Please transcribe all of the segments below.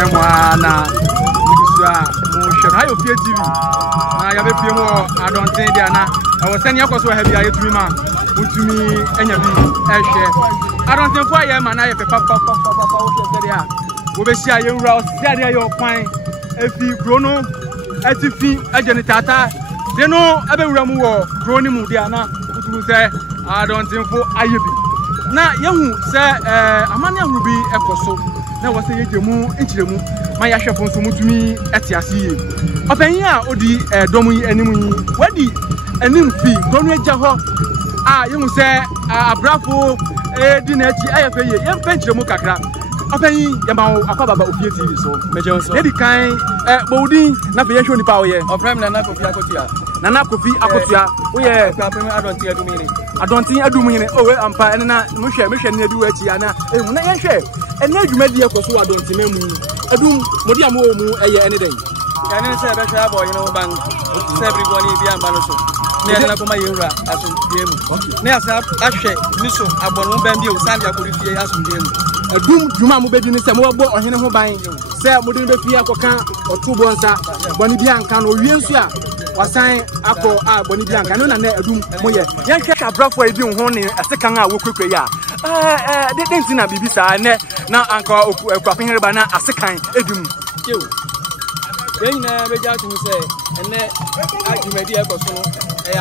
na mo hayo pie TV na ya be pie mo Adonten dia na I was sending akoso ha bia yetumi ma utumi enya bi ehwe Adonten fo aye ma na ye papa wo se dia wo be sia ye wura o sia dia ye okwan efi krono atifi agene tata de no abe wura mu wo kroni mu dia na utumi se Adonten fo aye bi na yehu se amane ahuru bi ekoso na wo se yejemu enchiremu ma ya hwefo nso mutumi etiase yi opanyin a odi dom yi animu yi wadi anim fi donu agya ho a yehu se abrafo di na ati ayafe ye yemfa enchiremu kakra opanyin yema Akuapem ofie TV so meje so dedi kan bowdin na fe yehwe nipa wo ye ofrem na Kofi Akotua Nana Kofi Akotua wo ye Akuapem Adonten Adumhene Adonten Adumhene owe ampa ene na mohwe ne adu achi ya na ehu na yehwe ene adwumadi ekoso Adonten mu adum modi am wo mu eye ene den ya ne se be hwa boy no ban se everybody bi amba no so ne na ko ma yewura aso die mu ne asa ahwe ni so agbonu ban bi o sandi akori fie aso die mu adum dwuma mu bedi ni se mo bo ohene ho ban se modi be fie akoka otubo nsa boni bi anka no wie nsu a wasan akọ a boni bi anka no na na adum mo ye yen hwe abrafo e bi ho ne asekan a wokwekwe ya de denti na bibi sa ne na anka Akuapem hereba na asekan edum yo yen na be ja tumi se ene adumadi e koso no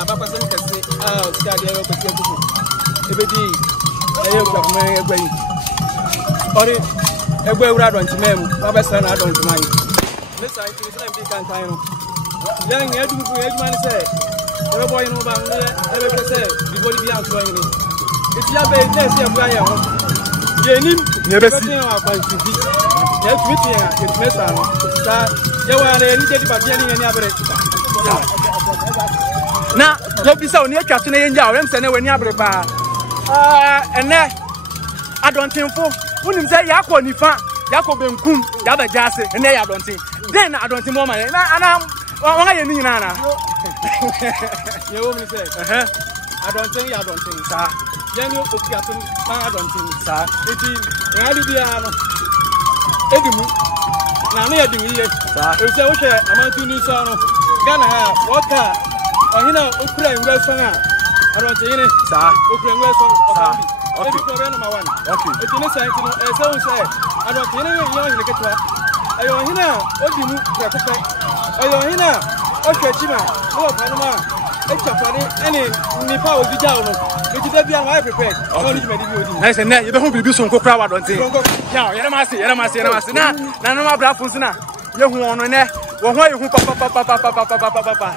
abakwase nkese stadi e ko tie kuku ebedi Akuapem egbai ori egbe wura Adonten mem wa be sa na Adonten mai lesa it is like big time no yan ya dum ko eduma ni se e boy no ba ne e be se di body bi an so yin it ya be ne se bua ya ho ye nim ne be si wa kwa tv ne tweet ya it mesa no sa ye wa na ni de ba dia ni abere na do bi sa oni atwa so na ye nja o rem se na wani abere pa ene Adonten fo unim se yakọ nifa yakọ benkum ya ba jase ene ya Adonten den Adonten mo ma na ana won ye ni nyina na ye wo mi se Adonten ya Adonten sa ye ni Akuapem ma Adonten sa eti ya di bia no edimu na na ye di yiye sa e se wo hwe amantu ni so no Ghana ha woka ohina okura ngwa so a Adonten ni sa okura ngwa so sa okay number 1 okay it is saying no so say Adonten ni yo hine ketwa ayo hina odimu prakopa ayo hina o twachima o panuma e chapani ene nipa odija no eti da bia wa prepare no ni jumadi bi odi nice na ye be hu bibi so nkokra wa Adonten ya yere ma se na no ma brafo so na ye hu ono ne wo ho ye hu papa